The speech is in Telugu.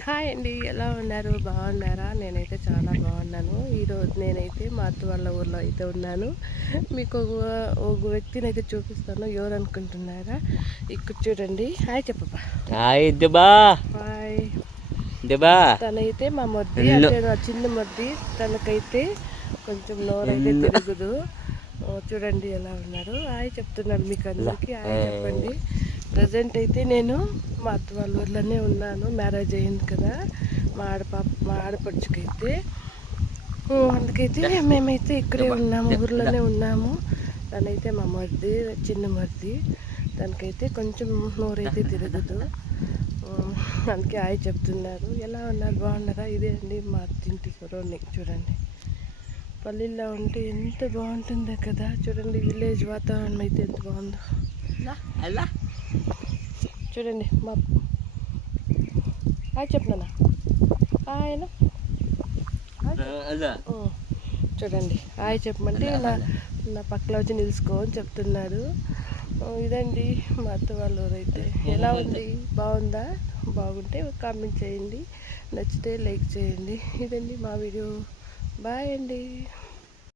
హాయ్ అండి, ఎలా ఉన్నారు? బాగున్నారా? నేనైతే చాలా బాగున్నాను. ఈరోజు నేనైతే మా అత్త వాళ్ళ ఊర్లో అయితే ఉన్నాను. మీకు ఒక వ్యక్తిని అయితే చూపిస్తాను. ఎవరు అనుకుంటున్నారా? ఇక్కడ చూడండి. హాయ్ చెప్పబ్బా. హాయ్ దిబా. హాయ్ దిబా. తనైతే మా మొద్ది అంటే నా చిన్న మొద్ది. తనకైతే కొంచెం నోరైతే తిరగదు. చూడండి ఎలా ఉన్నారు. హాయ్ చెప్తున్నాను మీకు అందరికీ. హాయ్ చెప్పండి. ప్రజెంట్ అయితే నేను మా అత్త వాళ్ళ ఊర్లోనే ఉన్నాను. మ్యారేజ్ అయింది కదా మా ఆడపడుచుకైతే. అందుకైతే మేమైతే ఇక్కడే ఉన్నాము, ఊర్లోనే ఉన్నాము. తనైతే మా మరిది, చిన్న మరిది. తనకైతే కొంచెం నోరైతే తిరగదు. అందుకే హాయ్ చెప్తున్నారు. ఎలా ఉన్నారు? బాగున్నారా? ఇదే అండి మా అత్తింటి సొరౌండింగ్. చూడండి, పల్లెల్లో ఉంటే ఎంత బాగుంటుందో కదా. చూడండి విలేజ్ వాతావరణం అయితే ఎంత బాగుందో. చూడండి మా హాయ్ చెప్పినా ఆయన చూడండి హాయ్ చెప్పమంటే నా పక్కన వచ్చి నిలుచుకో అని చెప్తున్నాడు. ఇదండి మా అత్త వాళ్ళ ఊరైతే. ఎలా ఉంది? బాగుందా? బాగుంటే కామెంట్ చేయండి, నచ్చితే లైక్ చేయండి. ఇదండి మా వీడియో. బాయ్ అండి.